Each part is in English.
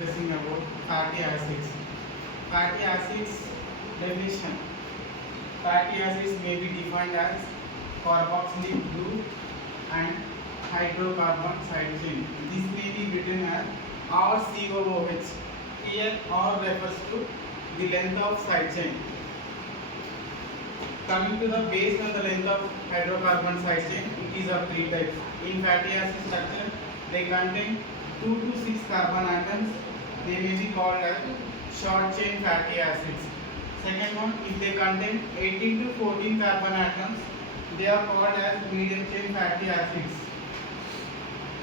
Discussing about fatty acids. Fatty acids definition. Fatty acids may be defined as carboxylic group and hydrocarbon side chain. This may be written as RCOOH. Here R refers to the length of side chain. Coming to the base of the length of hydrocarbon side chain, it is of three types. In fatty acid structure, they contain 2 to 6 carbon atoms. They may be called as short chain fatty acids. Second one, if they contain 18 to 14 carbon atoms, they are called as medium chain fatty acids.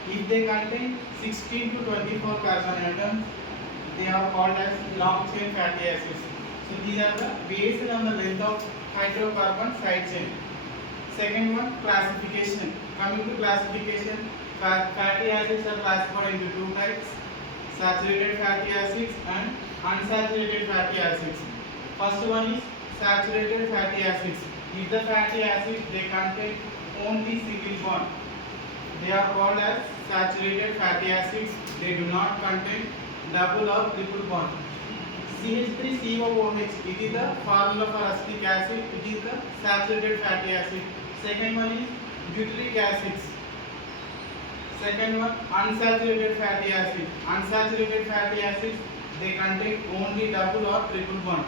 If they contain 16 to 24 carbon atoms, they are called as long chain fatty acids. So these are the based on the length of hydrocarbon side chain. Second one, classification. Coming to classification, fatty acids are classified into two types: saturated fatty acids and unsaturated fatty acids. First one is saturated fatty acids. If the fatty acids they contain only single bond, they are called as saturated fatty acids. They do not contain double or triple bond. CH3COOH, it is the formula for acetic acid. It is the saturated fatty acid. Second one is butyric acids. Second one, unsaturated fatty acid. Unsaturated fatty acids, they contain only double or triple bond.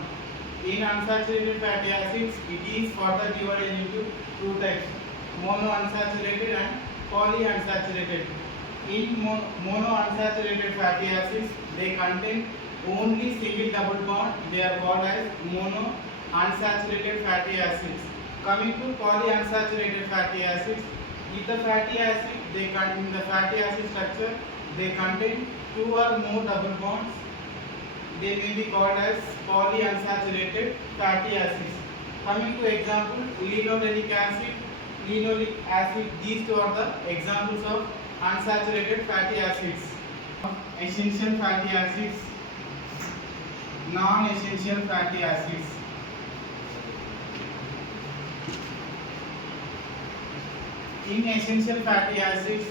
In unsaturated fatty acids, it is further divided into two types: monounsaturated and polyunsaturated. In monounsaturated fatty acids, they contain only single double bond. They are called as monounsaturated fatty acids. Coming to polyunsaturated fatty acids, if the fatty acid they contain the fatty acid structure, they contain two or more double bonds. They may be called as polyunsaturated fatty acids. Coming to example, linoleic acid, linoleic acid. These two are the examples of unsaturated fatty acids. Essential fatty acids, non-essential fatty acids. Inessential fatty acids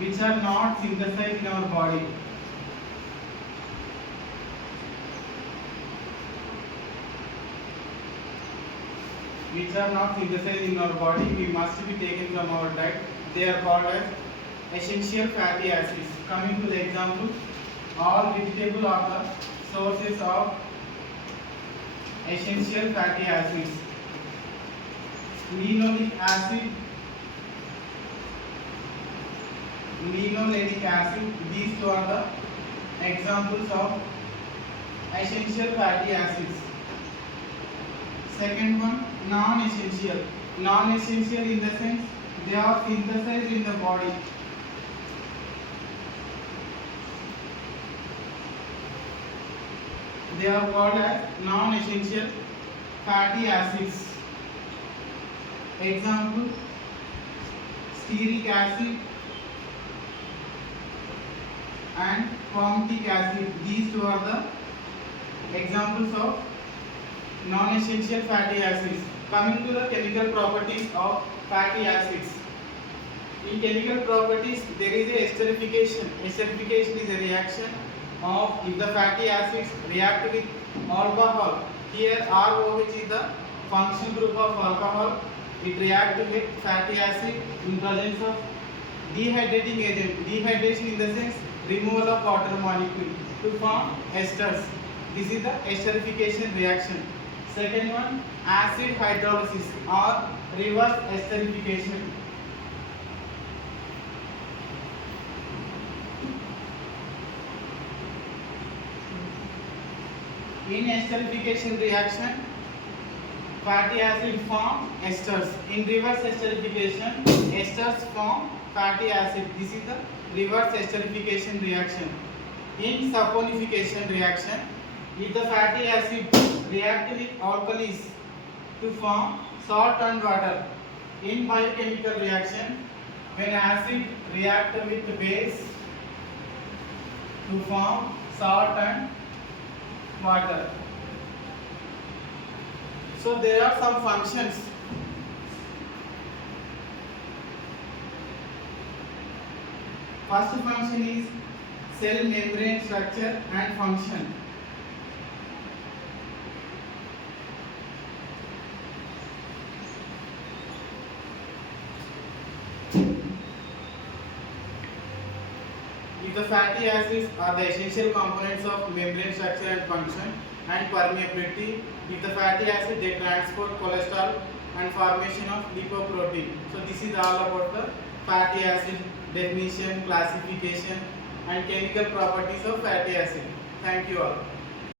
which are not synthesized in our body. Which are not synthesized in our body, we must be taken from our diet. They are called as essential fatty acids. Coming to the example, all vegetables are the sources of essential fatty acids. Linoleic acid, linoleic acid, these two are the examples of essential fatty acids. Second one, non-essential. Non-essential in the sense they are synthesized in the body. They are called as non-essential fatty acids. Example, stearic acid and palmitic acid. These two are the examples of non-essential fatty acids. Coming to the chemical properties of fatty acids. In chemical properties, there is a esterification. Esterification is a reaction of if the fatty acids react with alcohol. Here ROH is the functional group of alcohol. It reacts with fatty acid in presence of dehydrating agent. Dehydration in the sense removal of water molecule to form esters. This is the esterification reaction. Second one, acid hydrolysis or reverse esterification. In esterification reaction, fatty acid form esters. In reverse esterification, esters form fatty acid. This is the reverse esterification reaction. In saponification reaction, if the fatty acid react with alkalis to form salt and water. In biochemical reaction, when acid react with base to form salt and water. So there are some functions. First function is cell membrane structure and function. If the fatty acids are the essential components of membrane structure and function and permeability, if the fatty acid they transport cholesterol and formation of lipoprotein. So this is all about the fatty acid definition, classification and chemical properties of fatty acid. Thank you all.